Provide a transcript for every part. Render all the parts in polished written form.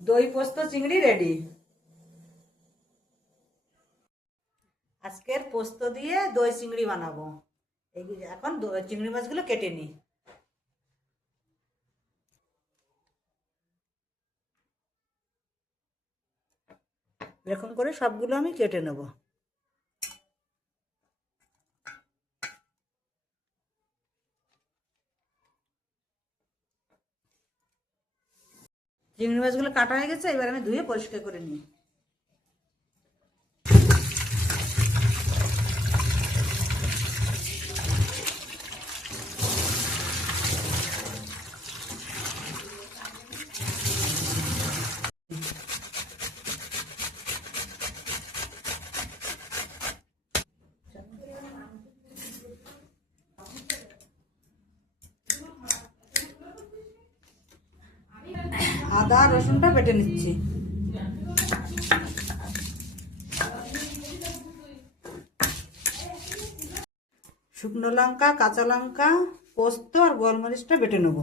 দই পোস্ত চিংড়ি রেডি। আজকের পোস্ত দিয়ে দই চিংড়ি বানাবো। এখন চিংড়ি মাছগুলো কেটে নিই। এরকম করে সবগুলো আমি কেটে নেব। চিংড়ি মাছগুলো কাটা হয়ে গেছে, এবার আমি ধুয়ে পরিষ্কার করে নিই। আদা রসুনটা বেটে নিচ্ছি। শুকনো লঙ্কা, কাঁচা লঙ্কা, পোস্ত আর গোলমরিচটা বেটে নেব।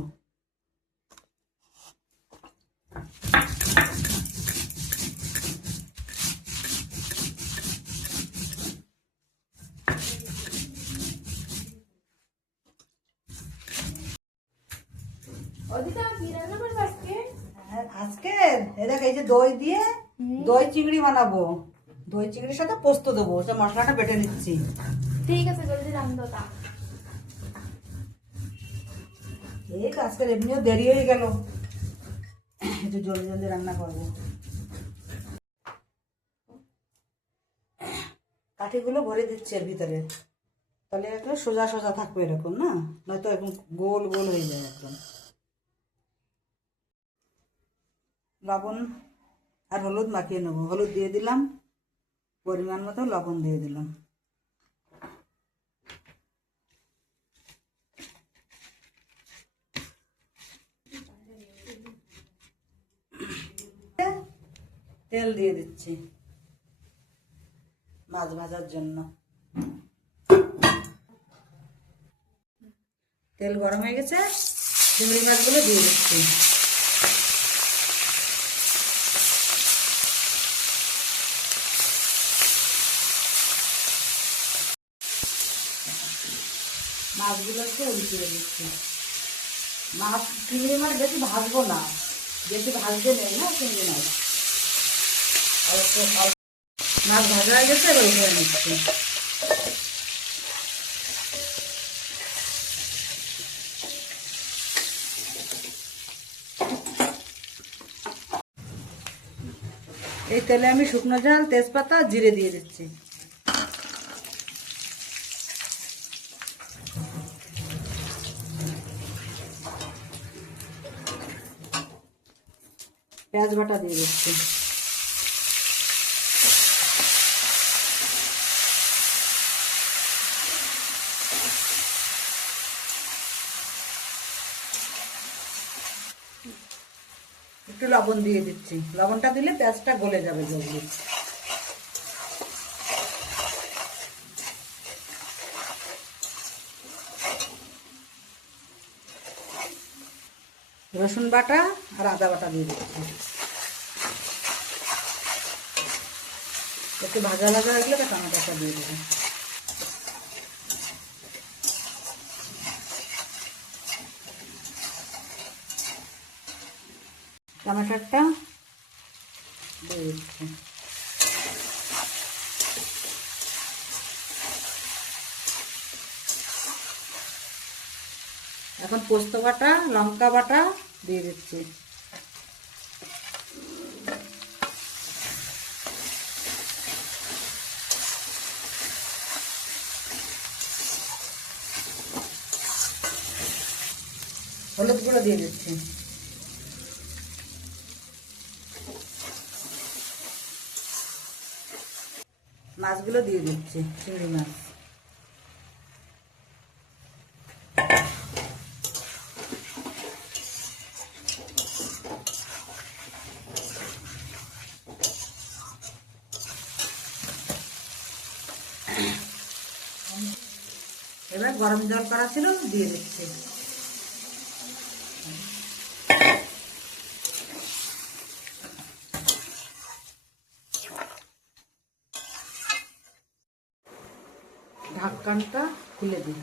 আজকে এই যে দই দিয়ে দই চিংড়ি বানাবো। দই চিংড়ির সাথে পোস্ত দেবো। মশলাটা বেটে নিচ্ছি। ঠিক আছে, জলদি রান্ধো তা। এই আজকের এমনিও দেরি হয়ে গেল, একটু জলদি জলদি রান্না করবো। কাঠিগুলো ভরে দিচ্ছি এর ভিতরে, তাহলে একদম সোজা সোজা থাকবে এরকম, না নয়তো এরকম গোল গোল হয়ে যায় একদম। লবণ আর হলুদ মাখিয়ে নেবো। হলুদ দিয়ে দিলাম, পরিমাণ মতো লবণ দিয়ে দিলাম। তেল দিয়ে দিচ্ছি মাছ ভাজার জন্য। তেল গরম হয়ে গেছে, চিংড়ি মাছগুলো দিয়ে দিচ্ছি। মাছগুলোকে উল্টিয়ে দিচ্ছি। মাছ চিংড়ি মাছ বেশি ভাজবো না, বেশি ভাজতে নেই না চিংড়ি মাছ। মাছ ভাজা হয়ে গেছে, এবার উঠে নিচ্ছি। এই তেলে আমি শুকনো ঝাল, তেজপাতা, জিরে দিয়ে দিচ্ছি। পেঁয়াজ বাটা দিয়ে দিচ্ছি। একটু লবণ দিয়ে দিচ্ছি। লবণটা দিলে পেঁয়াজটা গলে যাবে জলদি। রসুন বাটা আর আদা বাটা দিয়ে দিচ্ছি। একটু ভাজা ভাজা হয়ে গেলে টমেটোটা দিয়ে দেবো। টমেটোটা দিয়ে দিচ্ছি। এখন পোস্ত বাটা, লঙ্কা বাটা দিয়ে দিচ্ছি। হলুদ গুঁড়ো দিয়ে দিচ্ছি। মাছগুলো দিয়ে দিচ্ছি, চিংড়ি মাছ। এবার গরম জল করা ছিল, দিয়ে দিচ্ছি। ঢাকনটা খুলে দিই।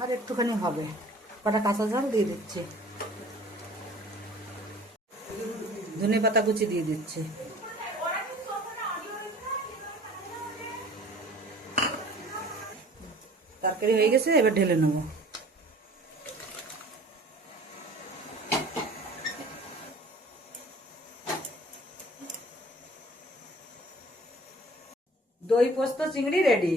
আর একটুখানি হবে, কটা কাঁচা ঝাল দিয়ে দিচ্ছি, ধনে পাতা কুচি দিয়ে দিচ্ছি। তরকারি হয়ে গেছে, এবার ঢেলে নেবো। দই পোস্ত চিংড়ি রেডি।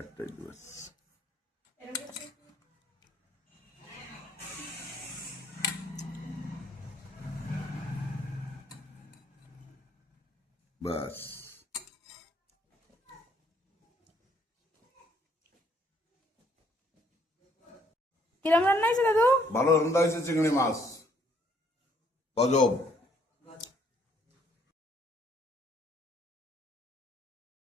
একটাই বাস। বাস। কিরম রান্না হয়েছে দাদু? ভালো রান্না হয়েছে চিংড়ি মাছ, গজব।